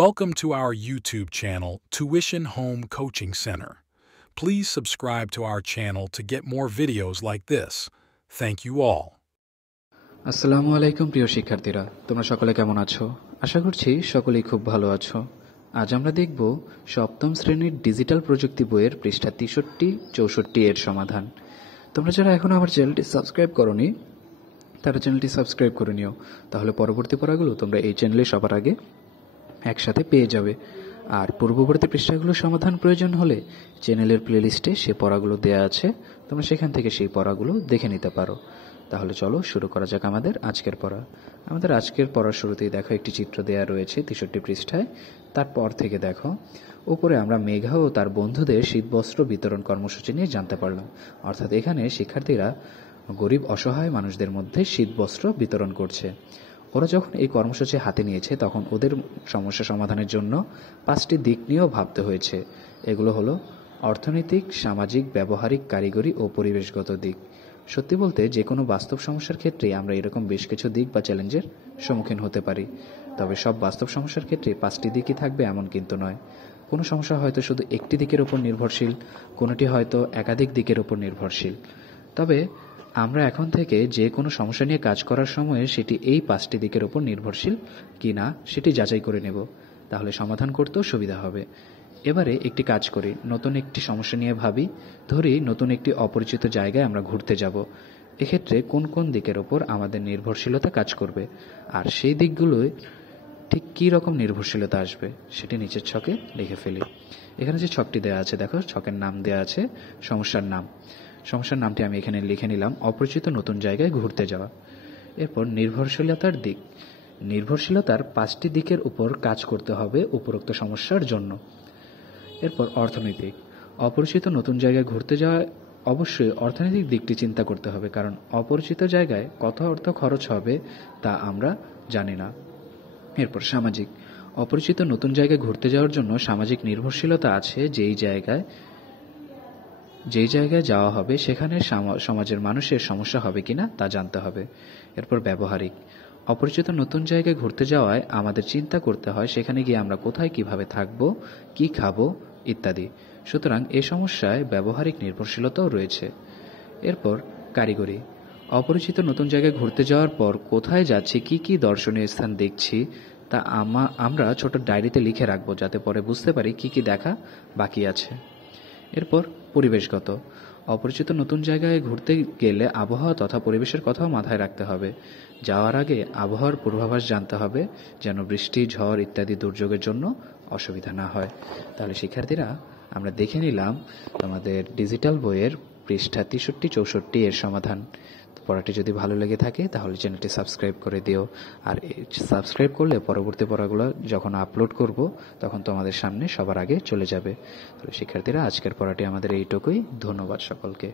Welcome to our YouTube channel, Tuition Home Coaching Center. Please subscribe to our channel to get more videos like this. Thank you all. আসসালামু আলাইকুম প্রিয় শিক্ষার্থীরা, তোমরা সকলে কেমন আছো? আশা করছি সকলেই খুব ভালো আছো। আজ আমরা দেখব সপ্তম শ্রেণীর ডিজিটাল প্রযুক্তি বইয়ের পৃষ্ঠা 63-64 এর সমাধান। তোমরা যারা এখনো আমার চ্যানেলটি সাবস্ক্রাইব করোনি তারা চ্যানেলটি সাবস্ক্রাইব করে নিও, তাহলে পরবর্তী পড়াগুলো তোমরা এই চ্যানেলে সবার আগে একসাথে পেয়ে যাবে। আর পূর্ববর্তী পৃষ্ঠাগুলোর সমাধান প্রয়োজন হলে চ্যানেলের প্লেলিস্টে সে পড়াগুলো দেয়া আছে, তোমরা সেখান থেকে সেই পড়াগুলো দেখে নিতে পারো। তাহলে চলো শুরু করা যাক আমাদের আজকের পড়া। আমাদের আজকের পড়ার শুরুতেই দেখো একটি চিত্র দেয়া রয়েছে 63 পৃষ্ঠায়। তারপর থেকে দেখো উপরে আমরা মেঘা ও তার বন্ধুদের শীতবস্ত্র বিতরণ কর্মসূচি নিয়ে জানতে পারলাম। অর্থাৎ এখানে শিক্ষার্থীরা গরিব অসহায় মানুষদের মধ্যে শীতবস্ত্র বিতরণ করছে। ওরা যখন এই কর্মসূচি হাতে নিয়েছে তখন ওদের সমস্যা সমাধানের জন্য 5টি দিক নিয়েও ভাবতে হয়েছে। এগুলো হলো অর্থনৈতিক, সামাজিক, ব্যবহারিক, কারিগরি ও পরিবেশগত দিক। সত্যি বলতে যে কোনো বাস্তব সমস্যার ক্ষেত্রেই আমরা এরকম বেশ কিছু দিক বা চ্যালেঞ্জের সম্মুখীন হতে পারি। তবে সব বাস্তব সমস্যার ক্ষেত্রে 5টি দিকই থাকবে এমন কিন্তু নয়। কোনো সমস্যা হয়তো শুধু একটি দিকের উপর নির্ভরশীল, কোনোটি হয়তো একাধিক দিকের উপর নির্ভরশীল। তবে আমরা এখন থেকে যে কোনো সমস্যা নিয়ে কাজ করার সময়ে সেটি এই 5টি দিকের উপর নির্ভরশীল কি না সেটি যাচাই করে নেব, তাহলে সমাধান করতেও সুবিধা হবে। এবারে একটি কাজ করি, নতুন একটি সমস্যা নিয়ে ভাবি। ধরি নতুন একটি অপরিচিত জায়গায় আমরা ঘুরতে যাব। এক্ষেত্রে কোন কোন দিকের ওপর আমাদের নির্ভরশীলতা কাজ করবে আর সেই দিকগুলোয় ঠিক কী রকম নির্ভরশীলতা আসবে সেটি নিচের ছকে লিখে ফেলি। এখানে যে ছকটি দেওয়া আছে দেখো, ছকের নাম দেওয়া আছে সমস্যার নাম। সমস্যার নামটি আমি এখানে লিখে নিলাম অপরিচিত নতুন জায়গায় ঘুরতে যাওয়া। এরপর নির্ভরশীলতার দিক, নির্ভরশীলতার 5টি দিকের উপর কাজ করতে হবে উপরোক্ত সমস্যার জন্য। এরপর অর্থনৈতিক, অপরিচিত নতুন জায়গায় ঘুরতে যাওয়া অবশ্যই অর্থনৈতিক দিকটি চিন্তা করতে হবে, কারণ অপরিচিত জায়গায় কত অর্থ খরচ হবে তা আমরা জানি না। এরপর সামাজিক, অপরিচিত নতুন জায়গায় ঘুরতে যাওয়ার জন্য সামাজিক নির্ভরশীলতা আছে। যেই জায়গায় যাওয়া হবে সেখানে সমাজের মানুষের সমস্যা হবে কিনা তা জানতে হবে। এরপর ব্যবহারিক, অপরিচিত নতুন জায়গায় ঘুরতে যাওয়ায় আমাদের চিন্তা করতে হয় সেখানে গিয়ে আমরা কোথায় কিভাবে থাকবো, কি খাবো ইত্যাদি। সুতরাং এ সমস্যায় ব্যবহারিক নির্ভরশীলতাও রয়েছে। এরপর কারিগরি, অপরিচিত নতুন জায়গায় ঘুরতে যাওয়ার পর কোথায় যাচ্ছি, কি কি দর্শনীয় স্থান দেখছি তা আমরা ছোট ডায়েরিতে লিখে রাখবো, যাতে পরে বুঝতে পারি কি কি দেখা বাকি আছে। এরপর পরিবেশগত, অপরিচিত নতুন জায়গায় ঘুরতে গেলে আবহাওয়া তথা পরিবেশের কথাও মাথায় রাখতে হবে। যাওয়ার আগে আবহাওয়ার পূর্বাভাস জানতে হবে যেন বৃষ্টি, ঝড় ইত্যাদি দুর্যোগের জন্য অসুবিধা না হয়। তাহলে শিক্ষার্থীরা আমরা দেখে নিলাম তোমাদের ডিজিটাল বইয়ের পৃষ্ঠা 63-64 এর সমাধান। পড়াটি যদি ভালো লেগে থাকে তাহলে চ্যানেলটি সাবস্ক্রাইব করে দিও। আর সাবস্ক্রাইব করলে পরবর্তী পড়াগুলো যখন আপলোড করব তখন তোমাদের সামনে সবার আগে চলে যাবে। তাহলে শিক্ষার্থীরা আজকের পড়াটি আমাদের এইটুকুই। ধন্যবাদ সকলকে।